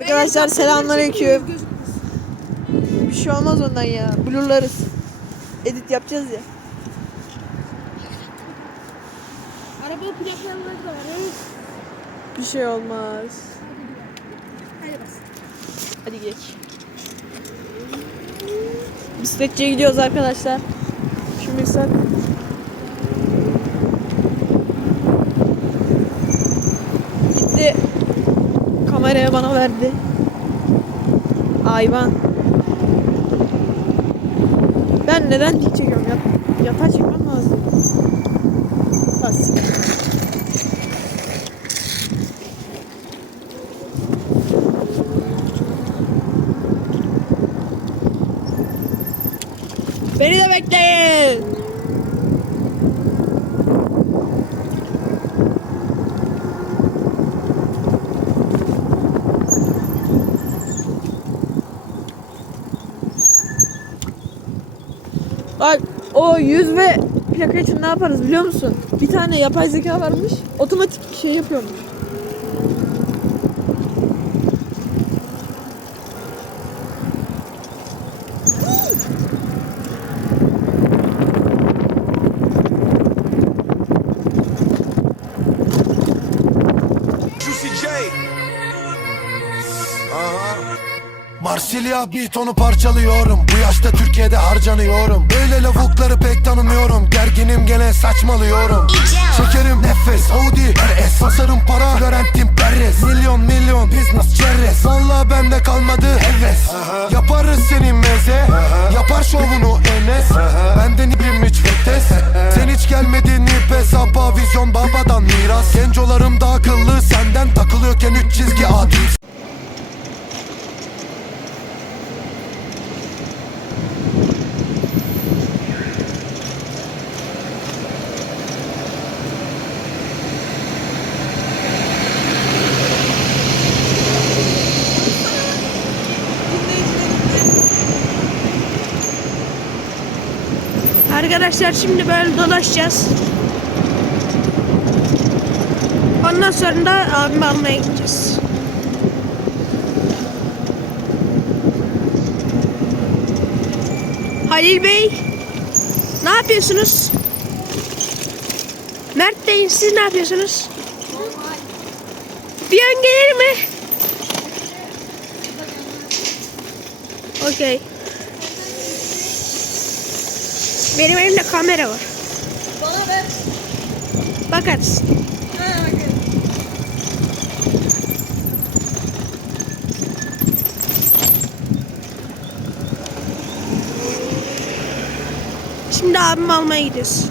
Arkadaşlar selamünaleyküm. Bir şey olmaz ondan ya. Blurlarız. Edit yapacağız ya. Araba plakaları da var. Reis. Bir şey olmaz. Hadi bas. Hadi gidelim. Bisikletçiye gidiyoruz arkadaşlar. Şimdi sen. Kameraya bana verdi. Hayvan. Ben neden dik çekiyorum? Yat, yatağa çekmem lazım. Bas. Beni de bekleyin. Bak o yüz ve plaka için ne yaparız biliyor musun? Bir tane yapay zeka varmış. Otomatik şey yapıyormuş. Marsilya beat onu parçalıyorum. Bu yaşta Türkiye'de harcanıyorum. Böyle lavukları pek tanımıyorum. Gerginim gene saçmalıyorum. Çekerim nefes Audi RS Basarım para Florentin Perez. Milyon milyon business çerez. Valla bende kalmadı heves. Yaparız senin meze. Yapar şovunu Enes. Benden ibrim üç vites Sen hiç gelmedin ip hesaba Vizyon babadan miras. Gencolarım da akıllı Senden takılıyorken üç çizgi adil Arkadaşlar şimdi böyle dolaşacağız. Ondan sonra da abimi almaya gideceğiz. Halil Bey, ne yapıyorsunuz? Mert Bey, siz ne yapıyorsunuz? Bir ön gelir mi? Okey. Benim elimde kamera var. Bana ver. Bakarız. Şimdi abimi almaya gidiyoruz.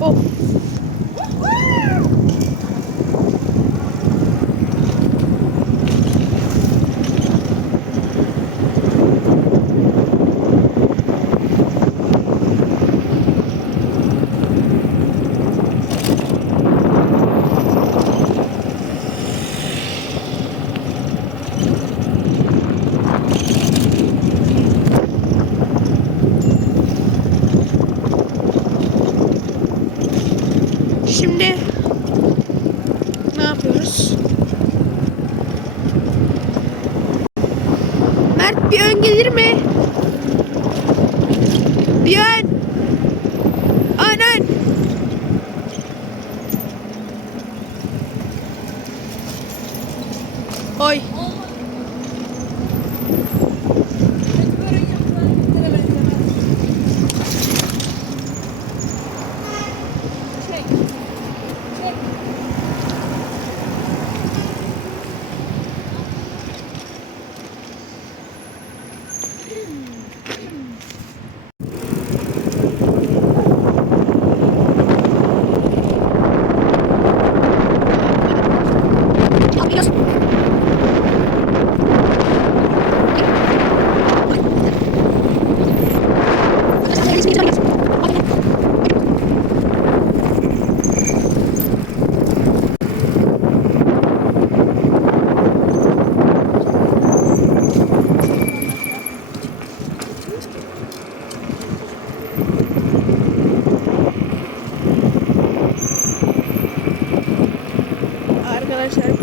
Of. Şimdi ne yapıyoruz? Mert bir ön gelir mi? Bir ön. Ön ön. Oy.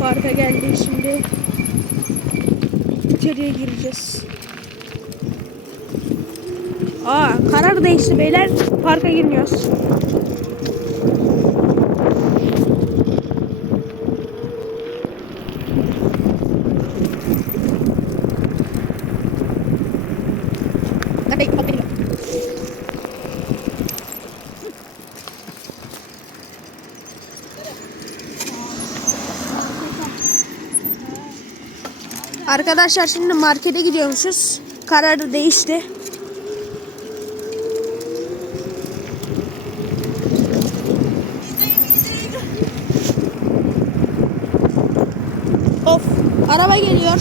Parka geldi şimdi. İçeriye gireceğiz. Aa karar değişti beyler. Parka girmiyoruz. Bye. Arkadaşlar şimdi markete gidiyormuşuz. Kararı değişti. Of araba geliyor.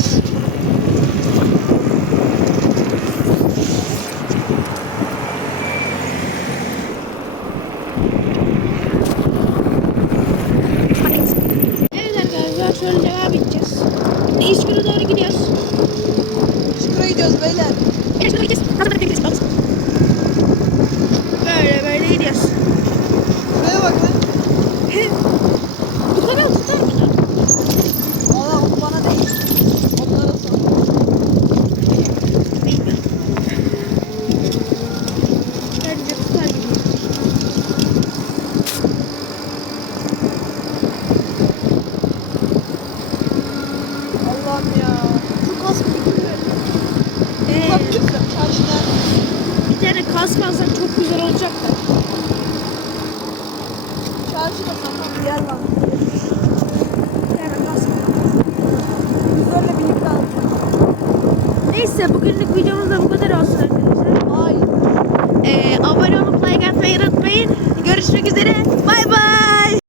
simple